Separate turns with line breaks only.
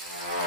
Bye.